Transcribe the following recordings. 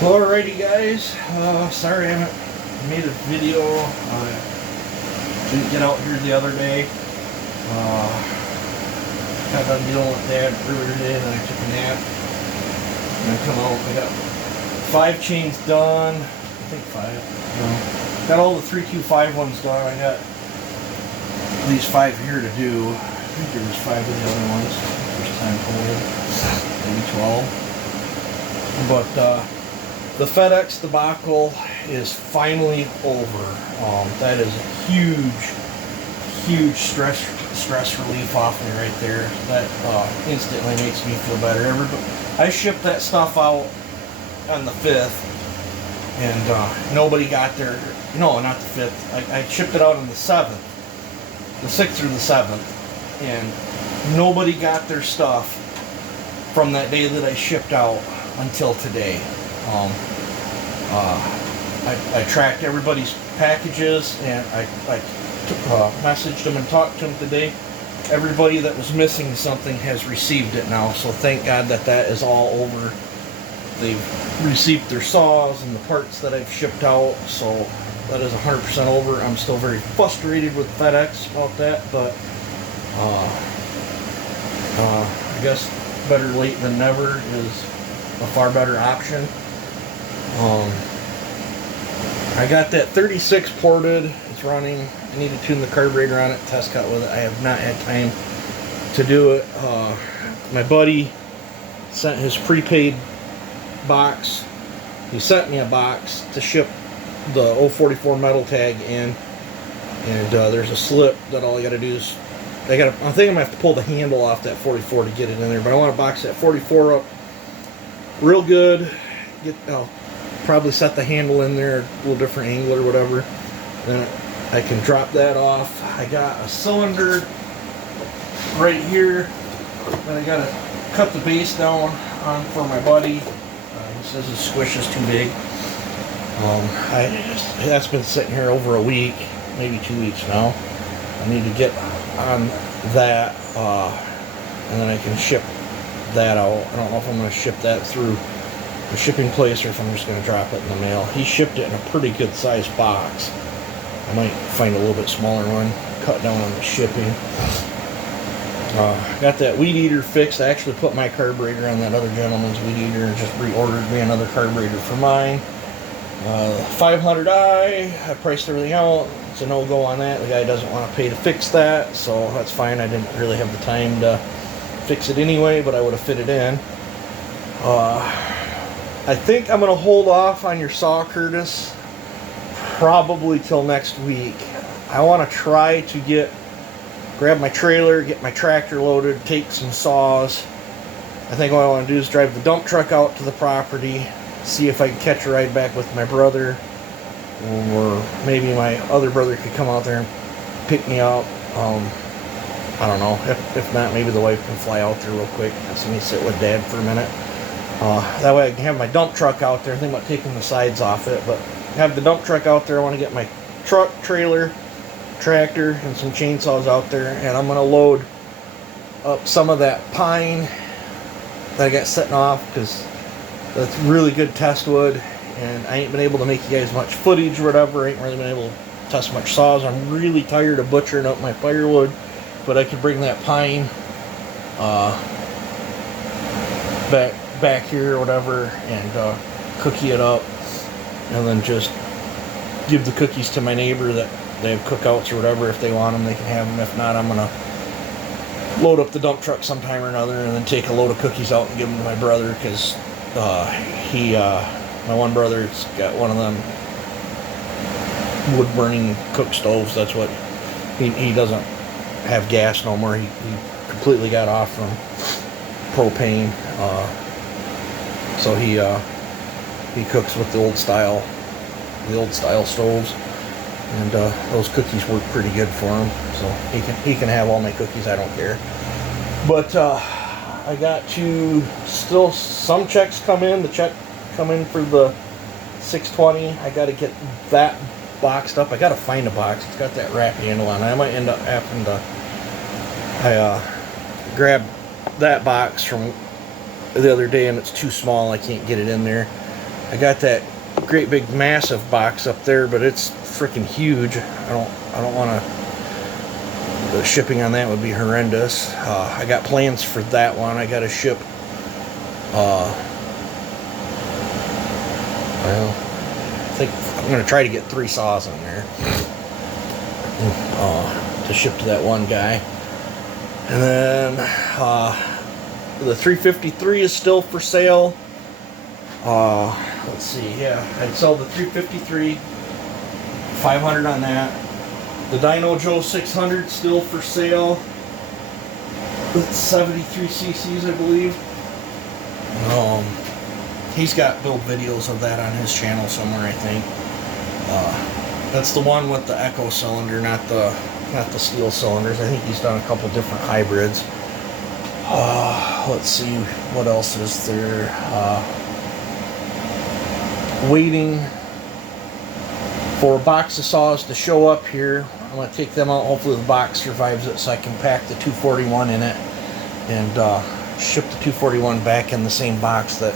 Well, alrighty guys, sorry I haven't made a video. Didn't get out here the other day. Got done dealing with that earlier today, and then I took a nap. And I come out, I got 5 chains done. I think 5. Got all the 3Q5 ones done. I got these 5 here to do. I think there was 5 of the other ones. First time total. Maybe 12. But, the FedEx debacle is finally over. That is a huge stress relief off me right there. That instantly makes me feel better. I shipped that stuff out on the 5th, and nobody got there. No, not the 5th. I shipped it out on the 7th, the 6th or the 7th, and nobody got their stuff from that day that I shipped out until today. I tracked everybody's packages, and I messaged them and talked to them today. Everybody that was missing something has received it now, so thank God that is all over. They've received their saws and the parts that I've shipped out, so that is 100% over. I'm still very frustrated with FedEx about that, but I guess better late than never is a far better option. I got that 36 ported. It's running. I need to tune the carburetor on it, test cut with it. I have not had time to do it. My buddy sent his prepaid box. He sent me a box to ship the 044 metal tag in, and there's a slip that all I got to do is I think I'm gonna have to pull the handle off that 44 to get it in there. But I want to box that 44 up real good. I'll probably set the handle in there, a little different angle or whatever. Then I can drop that off. I got a cylinder right here that I gotta cut the base down on for my buddy. He says his squish is too big. That's been sitting here over a week, maybe 2 weeks now. I need to get on that, and then I can ship that out. I don't know if I'm going to ship that through the shipping place or if I'm just going to drop it in the mail. He shipped it in a pretty good sized box. I might find a little bit smaller one, cut down on the shipping. Got that weed eater fixed. I actually put my carburetor on that other gentleman's weed eater and just reordered me another carburetor for mine. 500i, I priced everything out. It's a no-go on that. The guy doesn't want to pay to fix that, so that's fine. I didn't really have the time to fix it anyway, but I would have fit it in. I think I'm going to hold off on your saw, Curtis, probably till next week. I want to try to grab my trailer, get my tractor loaded, take some saws. I think what I want to do is drive the dump truck out to the property, see if I can catch a ride back with my brother, or maybe my other brother could come out there and pick me up. I don't know. If not, maybe the wife can fly out there real quick and see me sit with Dad for a minute. That way I can have my dump truck out there. I think about taking the sides off it, but have the dump truck out there. I want to get my truck, trailer, tractor, and some chainsaws out there, and I'm going to load up some of that pine that I got setting off, because that's really good test wood, and I ain't been able to make you guys much footage or whatever. I ain't really been able to test much saws. I'm really tired of butchering up my firewood, but I could bring that pine back here or whatever and cookie it up, and then just give the cookies to my neighbor that they have cookouts or whatever. If they want them, they can have them. If not, I'm gonna load up the dump truck sometime or another and then take a load of cookies out and give them to my brother, because my one brother's got one of them wood burning cook stoves. That's what he doesn't have gas no more. He completely got off from propane, so he cooks with the old style stoves, and those cookies work pretty good for him. So he can have all my cookies. I don't care. But I got to still some checks come in. The check come in for the 620. I got to get that boxed up. I got to find a box. It's got that wrap handle on it. I might end up having to grab that box from the other day, and it's too small. I can't get it in there. I got that great big massive box up there, but it's freaking huge. I don't want to. The shipping on that would be horrendous. I got plans for that one. I got to ship. Well, I think I'm going to try to get 3 saws in there to ship to that one guy. And then the 353 is still for sale. Let's see. Yeah, I'd sell the 353, 500 on that. The Dino Joe 600 still for sale. It's 73 cc's, I believe. He's got build videos of that on his channel somewhere, I think. That's the one with the Echo cylinder, not the steel cylinders. I think he's done a couple different hybrids. Let's see what else is there. Waiting for a box of saws to show up here. I'm going to take them out. Hopefully the box survives it so I can pack the 241 in it and ship the 241 back in the same box, that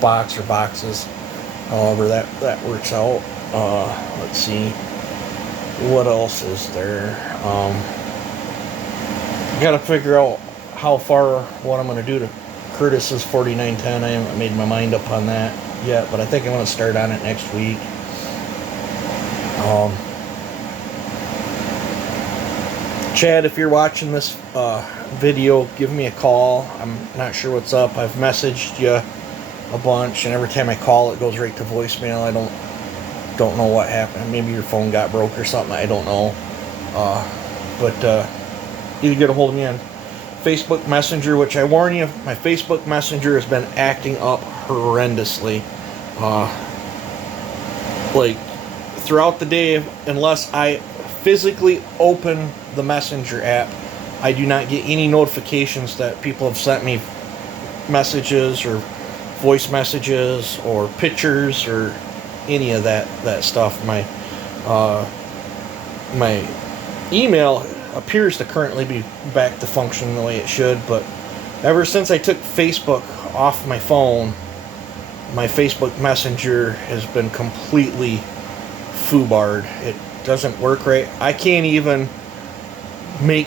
box or boxes, however that works out. Let's see what else is there. Got to figure out how far, what I'm going to do to Curtis's 4910. I haven't made my mind up on that yet, but I think I'm going to start on it next week. Chad, if you're watching this video, give me a call. I'm not sure what's up. I've messaged you a bunch, and every time I call, it goes right to voicemail. I don't know what happened. Maybe your phone got broke or something. I don't know. But you can get a hold of me on Facebook Messenger, which I warn you, my Facebook Messenger has been acting up horrendously. Like throughout the day, unless I physically open the Messenger app, I do not get any notifications that people have sent me messages or voice messages or pictures or any of that stuff. My email appears to currently be back to functioning the way it should, but ever since I took Facebook off my phone, my Facebook Messenger has been completely foobarred. It doesn't work right. I can't even make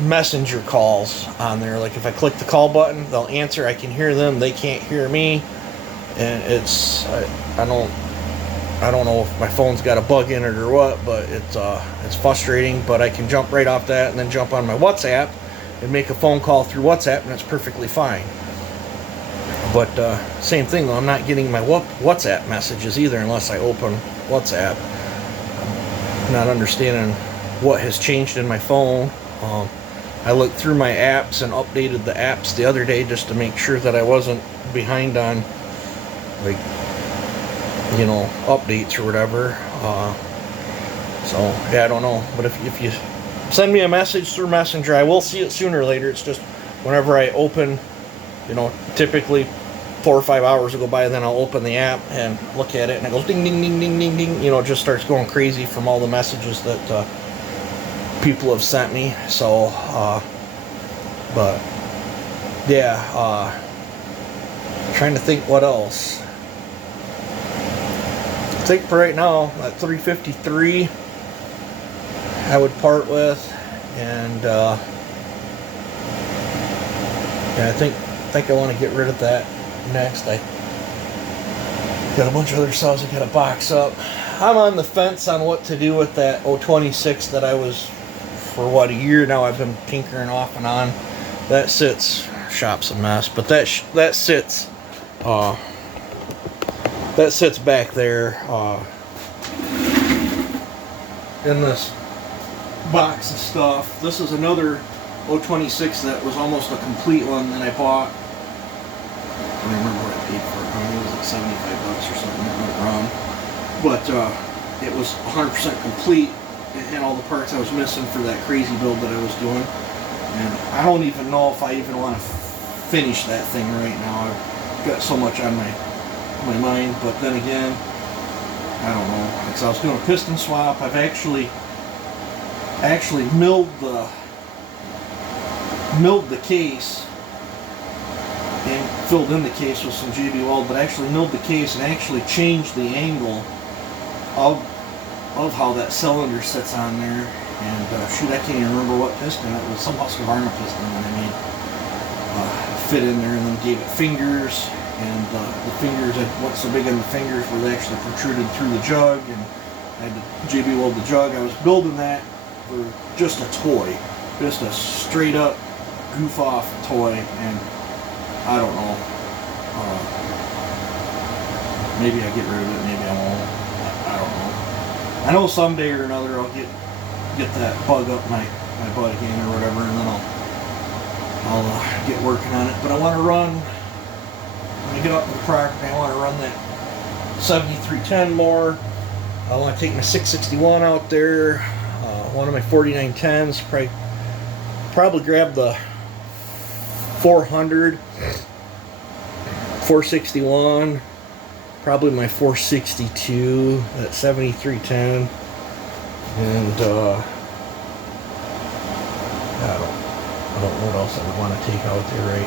messenger calls on there. Like if I click the call button, they'll answer, I can hear them, they can't hear me, and it's I don't know if my phone's got a bug in it or what, but it's frustrating. But I can jump right off that and then jump on my WhatsApp and make a phone call through WhatsApp, and it's perfectly fine. But same thing though, I'm not getting my WhatsApp messages either unless I open WhatsApp. I'm not understanding what has changed in my phone. I looked through my apps and updated the apps the other day just to make sure that I wasn't behind on, like, you know, updates or whatever. So yeah, I don't know. But if you send me a message through Messenger, I will see it sooner or later. It's just whenever I open, you know, typically 4 or 5 hours will go by, and then I'll open the app and look at it, and it goes ding, ding, ding, ding, ding, ding. You know, it just starts going crazy from all the messages that people have sent me. So, but yeah, trying to think what else. I think for right now, that 353 I would part with, and yeah, I think I want to get rid of that next. I got a bunch of other saws I got to box up. I'm on the fence on what to do with that 026 that I was, for what, a year now I've been tinkering off and on. That sits, shop's a mess, but that sits back there in this box of stuff. This is another 026 that was almost a complete one that I bought. I don't remember what I paid for it. I mean, it was like $75 or something. That went wrong. But it was 100% complete. It had all the parts I was missing for that crazy build that I was doing. And I don't even know if I even want to finish that thing right now. I've got so much on my mind. But then again, I don't know. Because I was doing a piston swap. I've actually milled the case and filled in the case with some JB Weld, but actually milled the case and actually changed the angle of how that cylinder sits on there. And shoot, I can't even remember what piston it was. Some Husqvarna piston that I made fit in there, and then gave it fingers. And the fingers, I went so big on the fingers where they actually protruded through the jug, and I had to JB Weld the jug. I was building that for just a toy, just a straight up goof off toy, and I don't know. Maybe I get rid of it, maybe I won't. I don't know. I know someday or another I'll get that bug up my butt again or whatever, and then I'll get working on it. But I want to run, when I get up to the property, I want to run that 7310 more. I want to take my 661 out there, one of my 4910s, probably grab the 400, 461, probably my 462, that 7310, and I don't know what else I would want to take out there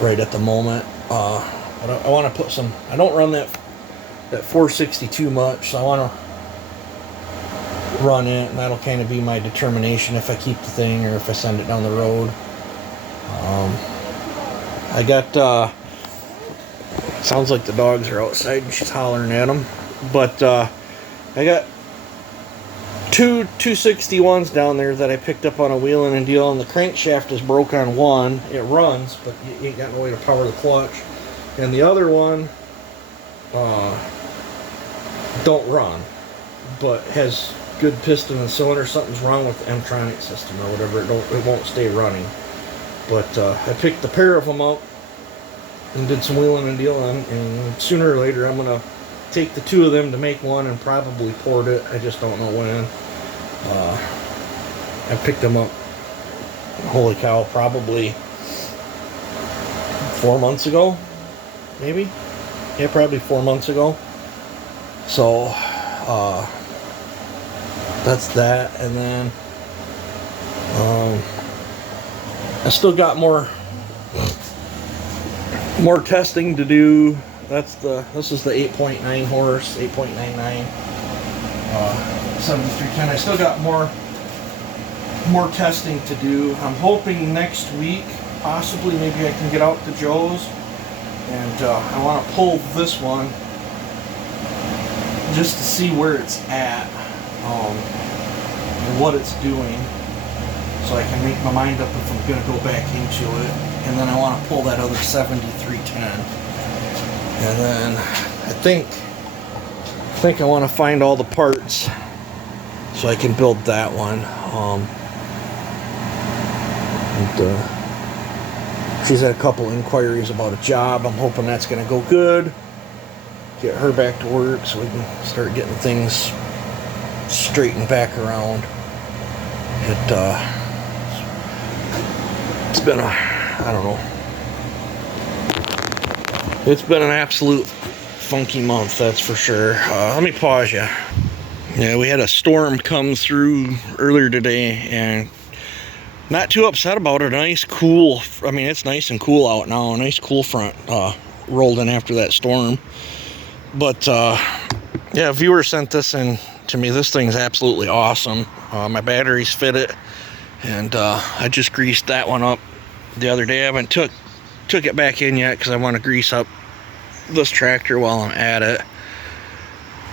right at the moment. But I want to put some. I don't run that 462 much, so I want to run it, and that'll kind of be my determination if I keep the thing or if I send it down the road. I got sounds like the dogs are outside and she's hollering at them, but I got two 261s down there that I picked up on a wheeling and deal, and the crankshaft is broke on one. It runs, but you ain't got no way to power the clutch, and the other one don't run, but has good piston and cylinder. Something's wrong with the M-tronic system or whatever. It won't stay running. But I picked the pair of them up and did some wheeling and dealing, and sooner or later I'm gonna take the two of them to make one and probably port it. I just don't know when. I picked them up, holy cow, probably 4 months ago, maybe. Yeah, probably 4 months ago. So that's that, and then I still got more testing to do. This is the 8.9 horse, 8.99 7310. I still got more testing to do. I'm hoping next week, possibly, maybe I can get out to Joe's, and I want to pull this one just to see where it's at and what it's doing, so I can make my mind up if I'm going to go back into it. And then I want to pull that other 7310, and then I think I want to find all the parts so I can build that one. She's had a couple inquiries about a job. I'm hoping that's going to go good. Get her back to work so we can start getting things straightened back around. It's been I don't know. It's been an absolute funky month, that's for sure. Let me pause you. Yeah, we had a storm come through earlier today, and not too upset about it. Nice, cool. I mean, it's nice and cool out now. A nice cool front rolled in after that storm. But yeah, a viewer sent this in to me. This thing's absolutely awesome. My batteries fit it, and I just greased that one up the other day. I haven't took it back in yet because I want to grease up this tractor while I'm at it.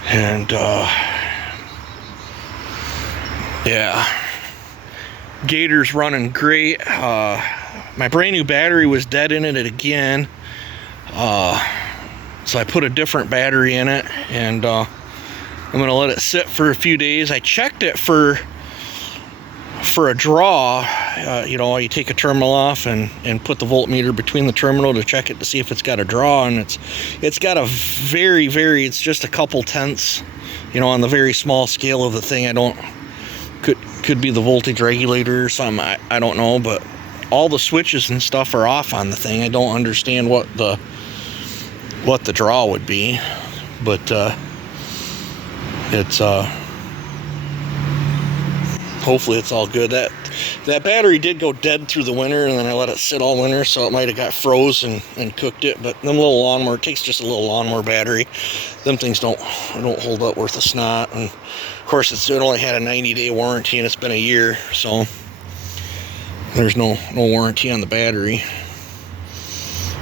And yeah, Gator's running great. My brand new battery was dead in it again, so I put a different battery in it, and I'm gonna let it sit for a few days. I checked it for a draw. You know, you take a terminal off and put the voltmeter between the terminal to check it to see if it's got a draw, and it's got a very, it's just a couple tenths, you know, on the very small scale of the thing. Could be the voltage regulator or something. I don't know, but all the switches and stuff are off on the thing. I don't understand what the draw would be, but it's hopefully it's all good. That battery did go dead through the winter, and then I let it sit all winter, so it might have got froze and cooked it. But them little lawnmower, it takes just a little lawnmower battery. Them things don't hold up worth a snot. And of course, it only had a 90-day warranty, and it's been a year, so there's no warranty on the battery.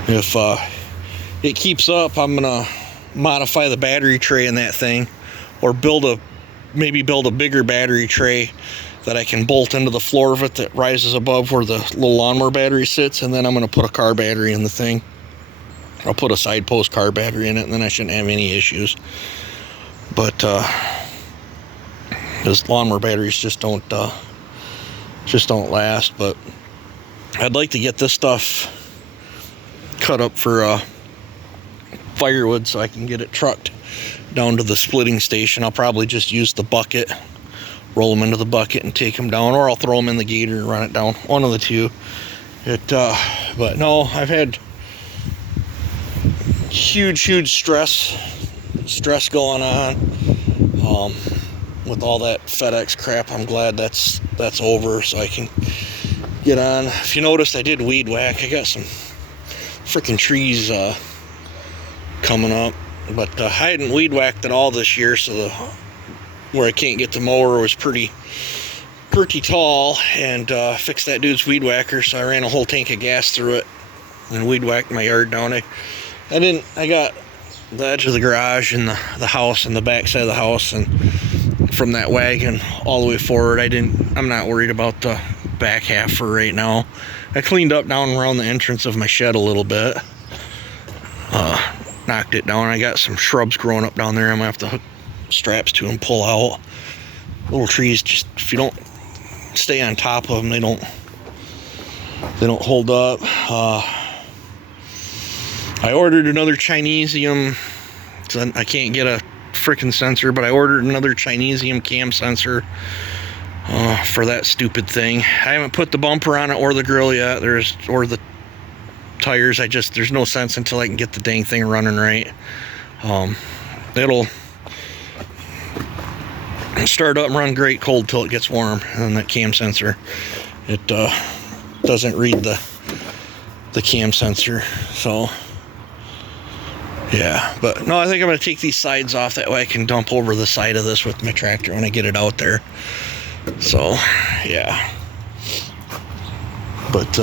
If it keeps up, I'm gonna modify the battery tray in that thing, or maybe build a bigger battery tray that I can bolt into the floor of it that rises above where the little lawnmower battery sits, and then I'm going to put a car battery in the thing. I'll put a side post car battery in it, and then I shouldn't have any issues. But those lawnmower batteries just don't last. But I'd like to get this stuff cut up for firewood so I can get it trucked down to the splitting station. I'll probably just use the bucket, roll them into the bucket and take them down, or I'll throw them in the gator and run it down, one of the two. But no, I've had huge stress going on with all that FedEx crap. I'm glad that's over, so I can get on. If you noticed, I did weed whack. I got some freaking trees coming up, but I hadn't weed whacked at all this year, so where I can't get the mower was pretty tall, and fixed that dude's weed whacker, so I ran a whole tank of gas through it and weed whacked my yard down. I got the edge of the garage and the house and the back side of the house, and from that wagon all the way forward. I'm not worried about the back half for right now. I cleaned up down around the entrance of my shed a little bit, knocked it down. I got some shrubs growing up down there. I'm gonna have to hook straps to and pull out. Little trees, just if you don't stay on top of them, they don't hold up. I ordered another Chinesium. So I can't get a freaking sensor, but I ordered another Chinesium cam sensor for that stupid thing. I haven't put the bumper on it or the grill yet, or the tires. There's no sense until I can get the dang thing running right. It'll start up and run great cold till it gets warm, and that cam sensor, it doesn't read the cam sensor. So yeah, but no, I think I'm going to take these sides off, that way I can dump over the side of this with my tractor when I get it out there. So yeah, but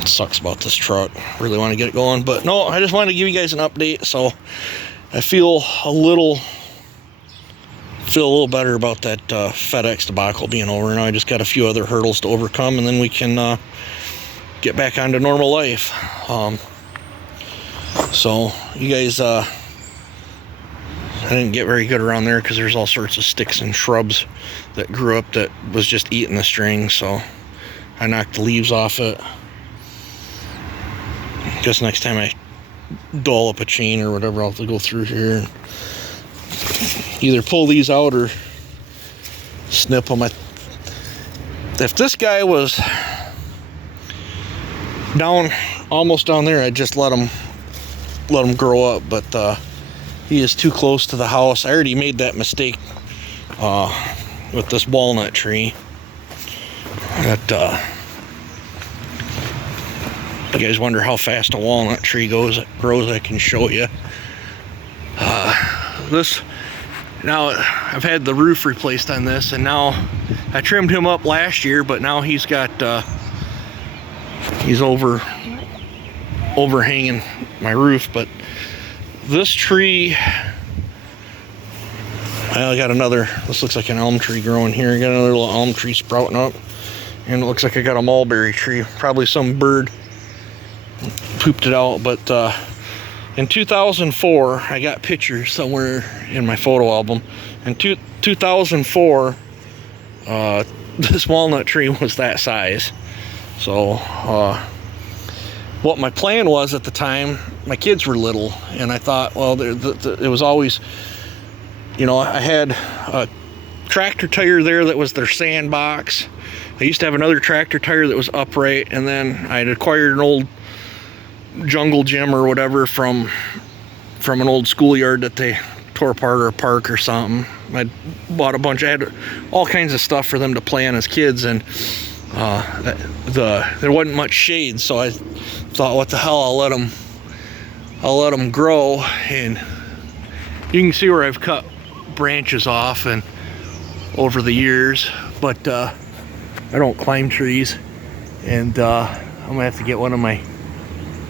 it sucks about this truck. Really want to get it going, but no, I just wanted to give you guys an update. So I feel a little better about that FedEx debacle being over. Now I just got a few other hurdles to overcome, and then we can get back onto normal life. So you guys, I didn't get very good around there because there's all sorts of sticks and shrubs that grew up that was just eating the string, so I knocked the leaves off it. Guess next time I dull up a chain or whatever, I'll have to go through here and either pull these out or snip them. If this guy was almost down there, I'd just let him grow up, but he is too close to the house. I already made that mistake with this walnut tree. That you guys wonder how fast a walnut tree grows, I can show you. Now I've had the roof replaced on this, and now I trimmed him up last year, but now he's overhanging my roof. But this tree, I got this looks like an elm tree growing here. I got another little elm tree sprouting up, and it looks like I got a mulberry tree. Probably some bird pooped it out. But in 2004, I got pictures somewhere in my photo album. In 2004, this walnut tree was that size. So what my plan was at the time, my kids were little, and I thought, well, it was always, I had a tractor tire there that was their sandbox. I used to have another tractor tire that was upright, and then I had acquired an old jungle gym or whatever from an old schoolyard that they tore apart, or a park or something. I bought a bunch. I had all kinds of stuff for them to play on as kids, and there wasn't much shade, so I thought, what the hell, I'll let them grow. And you can see where I've cut branches off and over the years, but I don't climb trees, and I'm gonna have to get one of my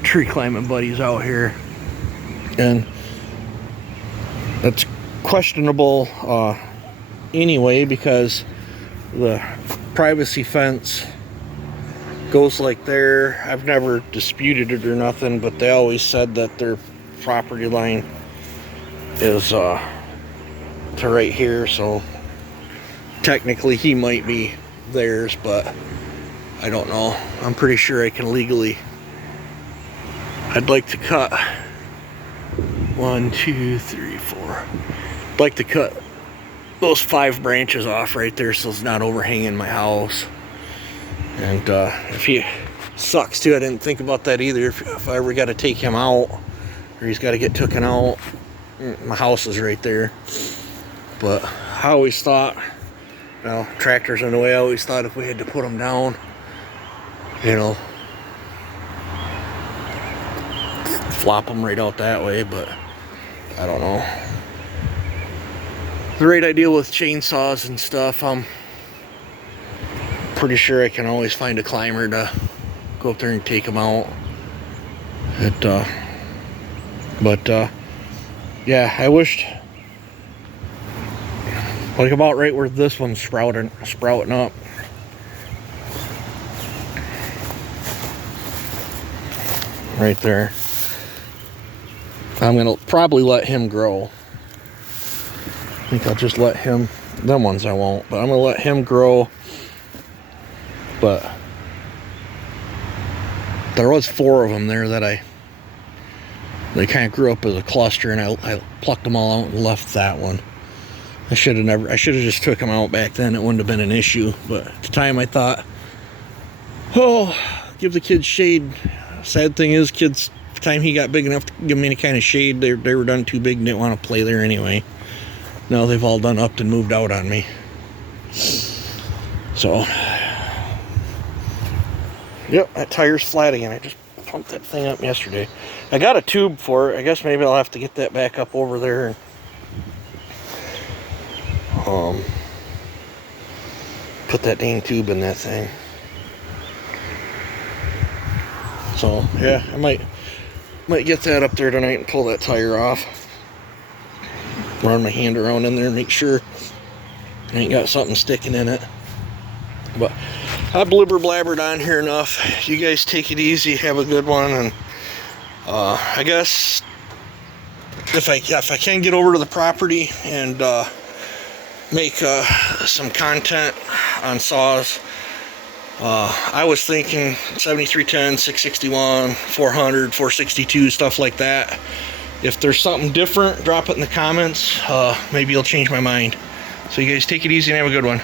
tree climbing buddies out here, and that's questionable anyway, because the privacy fence goes like there. I've never disputed it or nothing, but they always said that their property line is to right here, so technically he might be theirs, but I don't know. I'm pretty sure I can legally. I'd like to cut 1, 2, 3, 4. I'd like to cut those 5 branches off right there so it's not overhanging my house. And if he sucks too, I didn't think about that either. If I ever got to take him out, or he's got to get taken out, my house is right there. But I always thought, well, tractors in the way, I always thought if we had to put them down, you know, flop them right out that way, but I don't know. The right idea with chainsaws and stuff, I'm pretty sure I can always find a climber to go up there and take them out. Yeah, I wished, like about right where this one's sprouting up. Right there. I'm gonna probably let him grow. I think I'll just let him, them ones I won't, but I'm gonna let him grow. But there was 4 of them there that they kind of grew up as a cluster, and I plucked them all out and left that one. I should have just took them out back then. It wouldn't have been an issue, but at the time I thought, oh, give the kids shade. Sad thing is, kids, the time he got big enough to give them any kind of shade, they were done too big and didn't want to play there anyway. Now they've all done up and moved out on me. So, yep, that tire's flat again. I just pumped that thing up yesterday. I got a tube for it. I guess maybe I'll have to get that back up over there and put that dang tube in that thing. So yeah, I might get that up there tonight and pull that tire off. Run my hand around in there and make sure I ain't got something sticking in it. But I blibber blabbered on here enough. You guys take it easy, have a good one, and I guess if I can get over to the property and make some content on saws. I was thinking 7310, 661, 400, 462, stuff like that. If there's something different, drop it in the comments. Maybe you'll change my mind. So you guys take it easy and have a good one.